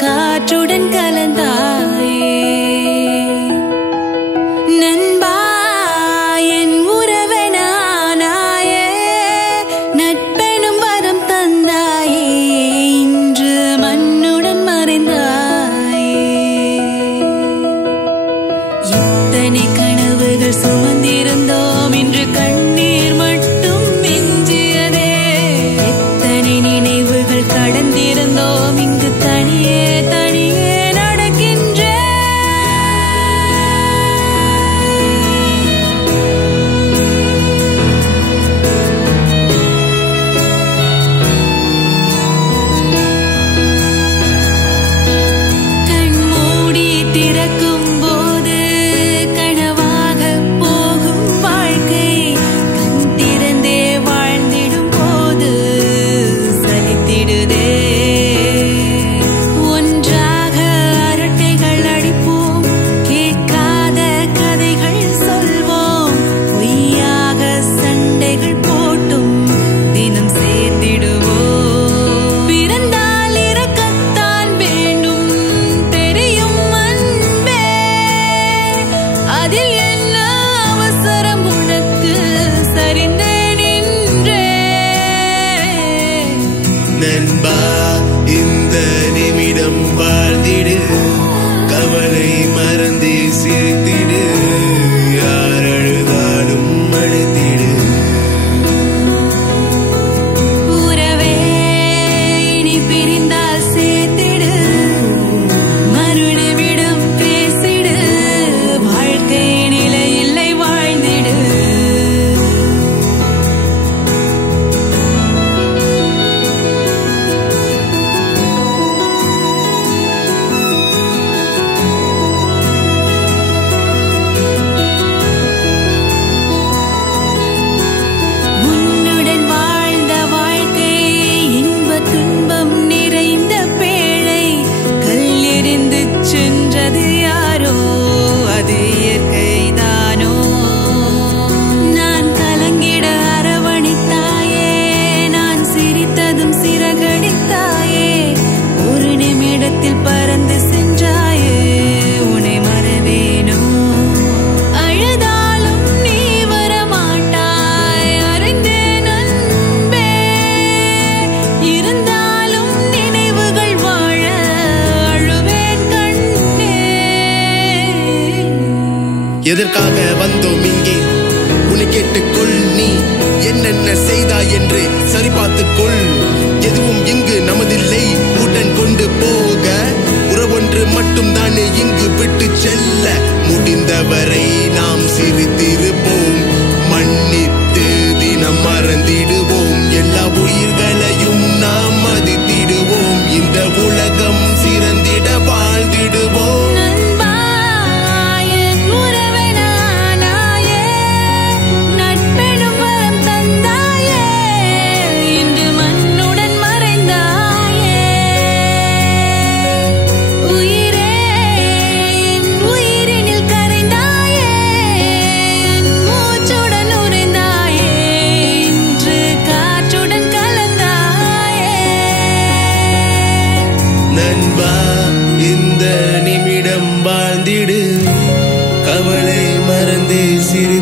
காற்றுடன் கலந்தாயே நண்பா என் உறவனானாயே நட்பெனும் வரம் தந்தாயே இன்று மண்ணுடன் மறைந்தாயே இத்தனை கனவுகள் சுமந்திருந்தோம் இன்று கண்ணீர் மட்டும் மிஞ்சியதே எத்தனை நினைவுகள் கடந்திருந்தோம் இங்கு தனியே தனியே நடக்கின்றேன் கண்மூடி திறக்கும் போது கனவாக போகும் வாழ்க்கை கண் திறந்தே வாழ்ந்திடும் போது சலித்திடுதே ஒன்றாக அரட்டைகள் அடிப்போம் கேட்காத கதைகள் சொல்வோம் பொய்யாக சண்டைகள் போட்டும் தினம் சேர்ந்திடுவோம் பிறந்தால் இறக்கத்தான் வேண்டும் தெரியும் அன்பே அதில் என்ன அவசரம் உனக்கு சரிந்தே நின்றேன் நண்பா இந்த நிமிடம் வாழ்ந்திடு கவலை மறந்தே சிரித்திடு யார் அழுதாலும் அழுத்திடு உறவே இனி பிரிந்தால் சேர்த்திடு மறுநிமிடம் பேசிடு வாழ்க்கை நிலை இல்லை வாழ்ந்திடு உன்னுடன் வாழ்ந்த வாழ்க்கை இன்ப துன்பம் நிறைந்த பேழை கல்லெறிந்து சென்றது யாரோ அது இயற்கைதானோ நான் கலங்கிட அரவணைத்தாயே நான் சிரித்ததும் சிறகடித்தாயே ஒரு நிமிடத்தில் பறந்து சென்றாயே உன்னை மறவேனோ அழுதாலும் நீ வரமாட்டாய் அறிந்தேன் அன்பே இருந்தாலும் நினைவுகள் வாழ அழுவேன் கண்ணே எதற்காக வந்தோம் இங்கே உன்னை கேட்டுக்கொள் நீ என்னென்ன செய்தாய் என்று சரிபார்த்துக்கொள் எதுவும் இங்கு நமதில்லை உடன் கொண்டு போக உறவொன்று மட்டும் தானே இங்கு விட்டு செல்ல முடிந்தவரை நாம் சிரித்திருப்போம் மன்னித்து தினம் மறந்திடுவோம் எல்லா உயிர்களையும் நாம் மதித்திடுவோம் இந்த உலகம் சிறந்திட வாழ்ந்திடுவோம் நண்பா என் உறவனானாயே நட்பெனும் வரம் தந்தாயே இன்று மண்ணுடன் மறைந்தாயே உயிரே என் உயிரினில் கரைந்தாயே என் மூச்சுடன் உறைந்தாயே இன்று காற்றுடன் கலந்தாயே நண்பா இந்த நிமிடம் வாழ்ந்திடு கவலை மறந்தே சிரி